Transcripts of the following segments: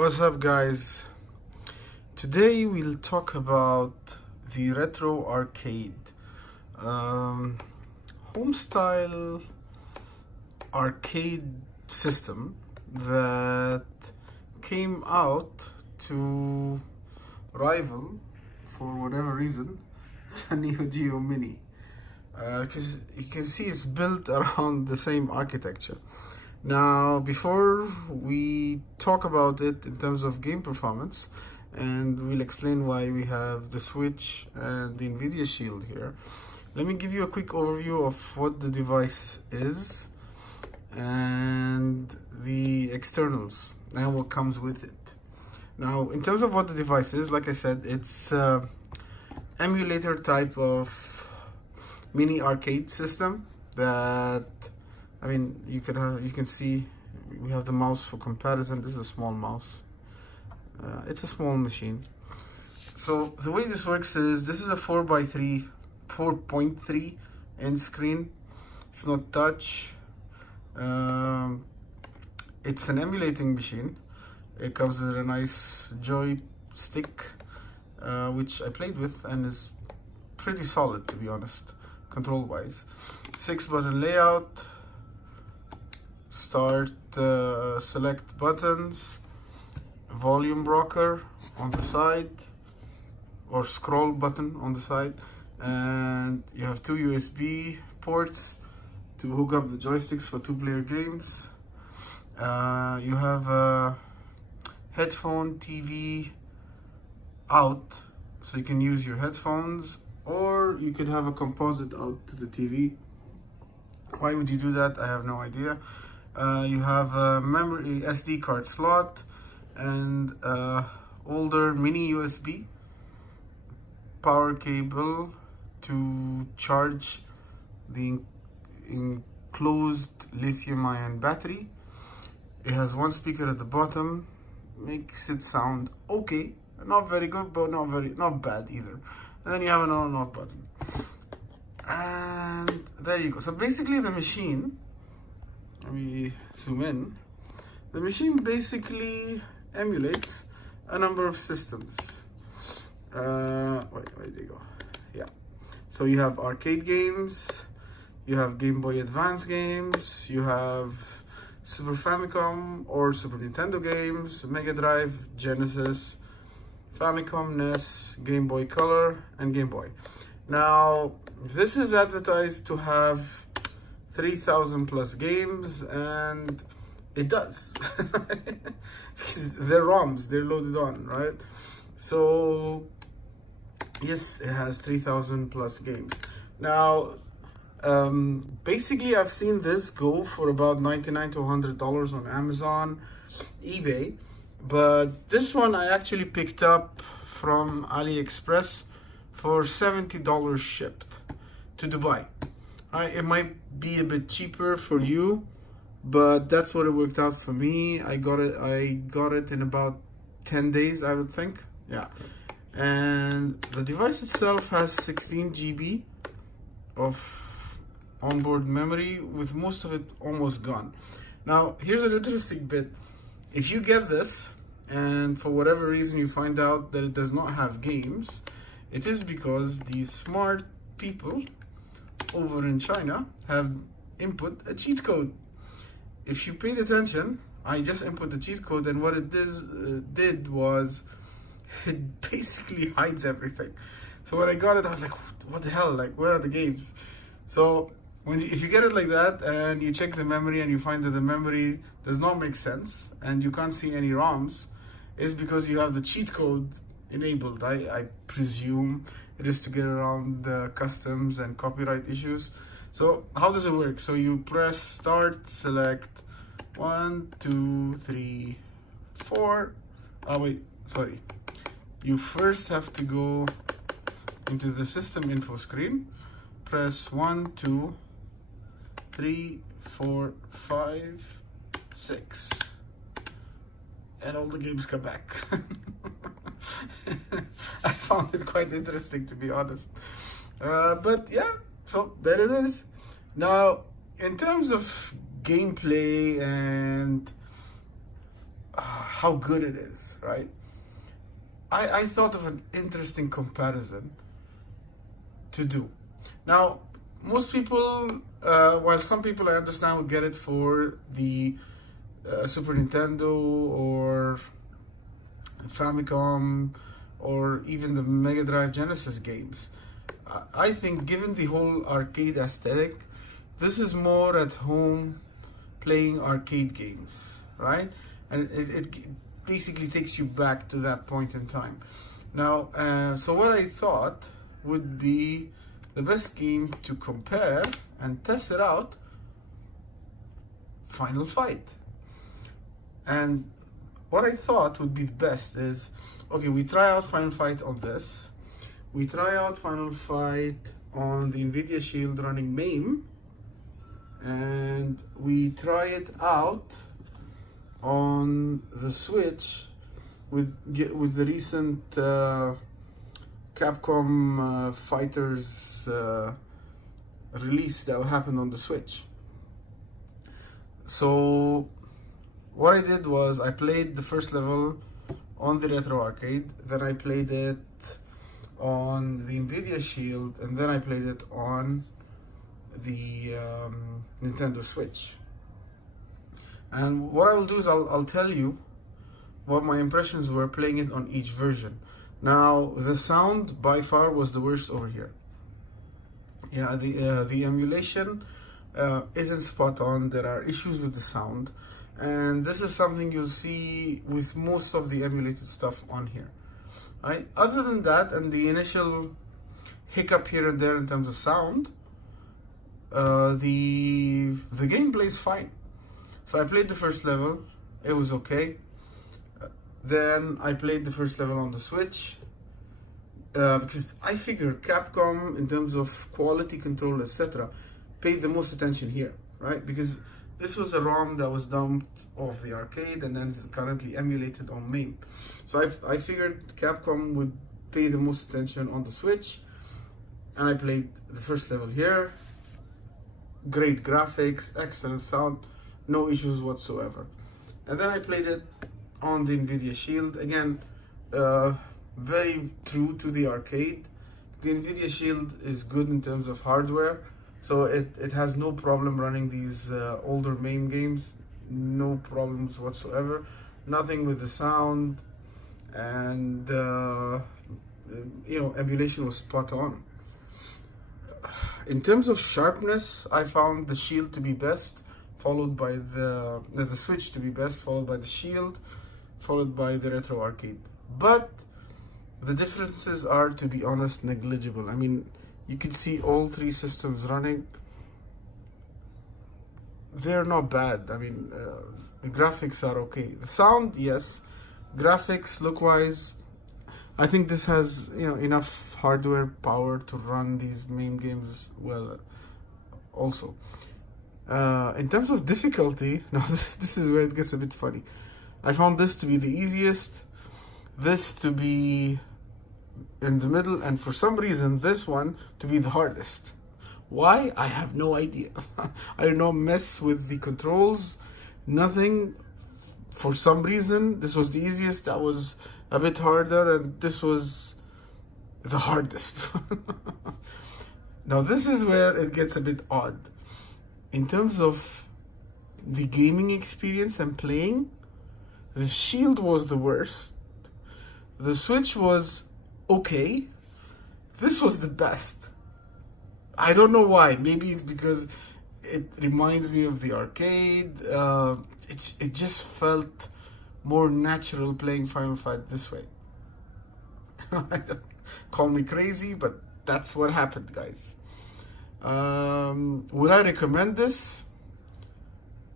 What's up, guys? Today we'll talk about the retro arcade, um, home style arcade system that came out to rival, for whatever reason, the Neo Geo Mini. Because you can see it's built around the same architecture. Now, before we talk about it in terms of game performance, and we'll explain why we have the Switch and the Nvidia Shield here, let me give you a quick overview of what the device is and the externals and what comes with it. Now, in terms of what the device is, like I said, it's emulator type of mini arcade system that, I mean, you can see we have the mouse for comparison. This is a small mouse. It's a small machine. So the way this works is this is a 4.3 inch screen. It's not touch. It's an emulating machine. It comes with a nice joystick, which I played with and is pretty solid, to be honest, control wise. 6-button layout. Start, select buttons, volume rocker on the side, or scroll button on the side, and you have 2 USB ports to hook up the joysticks for 2-player games. You have a headphone TV out, so you can use your headphones, or you could have a composite out to the TV. Why would you do that? I have no idea. You have a memory SD card slot and older mini USB power cable to charge the enclosed lithium-ion battery. It has one speaker at the bottom, makes it sound okay, not very good, but not bad either. And then you have an on and off button, and there you go. So basically, the machine. Let me zoom in. The machine basically emulates a number of systems. Wait, there you go. Yeah. So you have arcade games, you have Game Boy Advance games, you have Super Famicom or Super Nintendo games, Mega Drive, Genesis, Famicom, NES, Game Boy Color, and Game Boy. Now, this is advertised to have 3,000 plus games, and it does. Because they're ROMs, they're loaded on, right? So yes, it has 3,000 plus games. Now, basically, I've seen this go for about $99 to $100 on Amazon, eBay, but this one I actually picked up from AliExpress for $70 shipped to Dubai. It might be a bit cheaper for you, but that's what it worked out for me. I got it in about 10 days, I would think. Yeah. And the device itself has 16 GB of onboard memory, with most of it almost gone. Now, here's an interesting bit. If you get this, and for whatever reason you find out that it does not have games, it is because these smart people over in China have input a cheat code. If you paid attention, I just input the cheat code, and what it did was it basically hides everything. So when I got it, I was like, what the hell, like, where are the games? So if you get it like that and you check the memory and you find that the memory does not make sense and you can't see any ROMs, it's because you have the cheat code enabled. I presume it is to get around the customs and copyright issues. So how does it work? So you press start, select 1, 2, 3, 4. Oh wait, sorry. You first have to go into the system info screen. Press 1, 2, 3, 4, 5, 6. And all the games come back. I found it quite interesting, to be honest. But yeah, so there it is. Now, in terms of gameplay and how good it is, right? I thought of an interesting comparison to do. Now, most people, while some people I understand would get it for the Super Nintendo or Famicom or even the Mega Drive Genesis games, I think given the whole arcade aesthetic, this is more at home playing arcade games, right? And it basically takes you back to that point in time. Now, so what I thought would be the best game to compare and test it out, Final Fight. And what I thought would be the best is, okay, we try out Final Fight on this. We try out Final Fight on the NVIDIA Shield running MAME. And we try it out on the Switch with the recent Capcom Fighters release that happened on the Switch. So what I did was I played the first level on the Retro Arcade, then I played it on the NVIDIA Shield, and then I played it on the Nintendo Switch. And what I will do is I'll tell you what my impressions were playing it on each version. Now, the sound by far was the worst over here. Yeah, the emulation isn't spot on. There are issues with the sound, and this is something you'll see with most of the emulated stuff on here. Right? Other than that, and the initial hiccup here and there in terms of sound, the gameplay is fine. So I played the first level, it was okay. Then I played the first level on the Switch, because I figure Capcom, in terms of quality control, etc., paid the most attention here, right? Because this was a ROM that was dumped off the arcade and then is currently emulated on MAME. So I figured Capcom would pay the most attention on the Switch, and I played the first level here. Great graphics, excellent sound, no issues whatsoever. And then I played it on the NVIDIA Shield. Again, very true to the arcade. The NVIDIA Shield is good in terms of hardware, so it has no problem running these older MAME games, no problems whatsoever, nothing with the sound, and emulation was spot on. In terms of sharpness, I found the Shield to be best, followed by the Switch to be best, followed by the Shield, followed by the Retro Arcade. But the differences are, to be honest, negligible. I mean, you can see all three systems running. They're not bad. I mean, the graphics are okay. The sound, yes. Graphics, look-wise, I think this has enough hardware power to run these MAME games well. Also, in terms of difficulty, now this is where it gets a bit funny. I found this to be the easiest, this to be in the middle, and for some reason this one to be the hardest. Why? I have no idea. I do not mess with the controls, nothing. For some reason, this was the easiest, that was a bit harder, and this was the hardest. Now, this is where it gets a bit odd. In terms of the gaming experience and playing, the Shield was the worst. The Switch was okay. This was the best. I don't know why. Maybe it's because it reminds me of the arcade. It just felt more natural playing Final Fight this way. Call me crazy, but that's what happened, guys. Would I recommend this?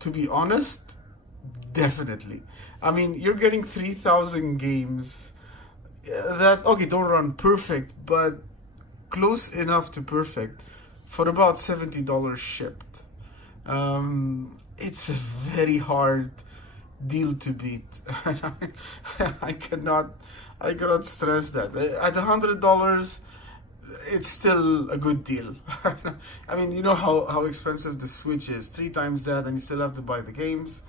To be honest, definitely. I mean, you're getting 3,000 games that, okay, don't run perfect, but close enough to perfect for about $70 shipped. It's a very hard deal to beat. I cannot stress that. At $100, it's still a good deal. I mean, you know how expensive the Switch is. 3 times that, and you still have to buy the games.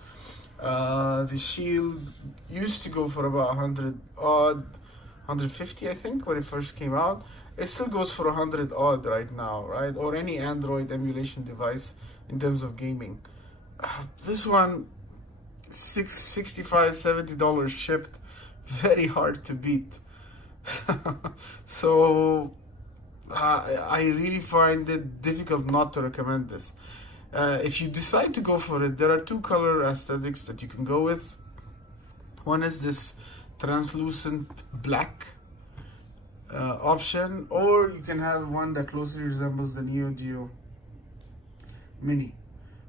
The Shield used to go for about 100 odd, 150 I think when it first came out. It still goes for 100 odd right now, right? Or any Android emulation device in terms of gaming. This one, $65, $70 shipped, very hard to beat. So I really find it difficult not to recommend this. If you decide to go for it, there are two color aesthetics that you can go with. One is this translucent black option, or you can have one that closely resembles the Neo Geo Mini.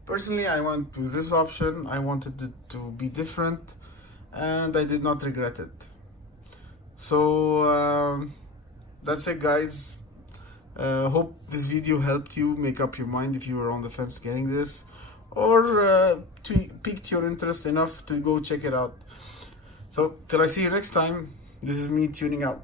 Personally, I went with this option. I wanted it to be different, and I did not regret it. So that's it, guys. Hope this video helped you make up your mind if you were on the fence getting this, or piqued your interest enough to go check it out. So till I see you next time, this is me tuning out.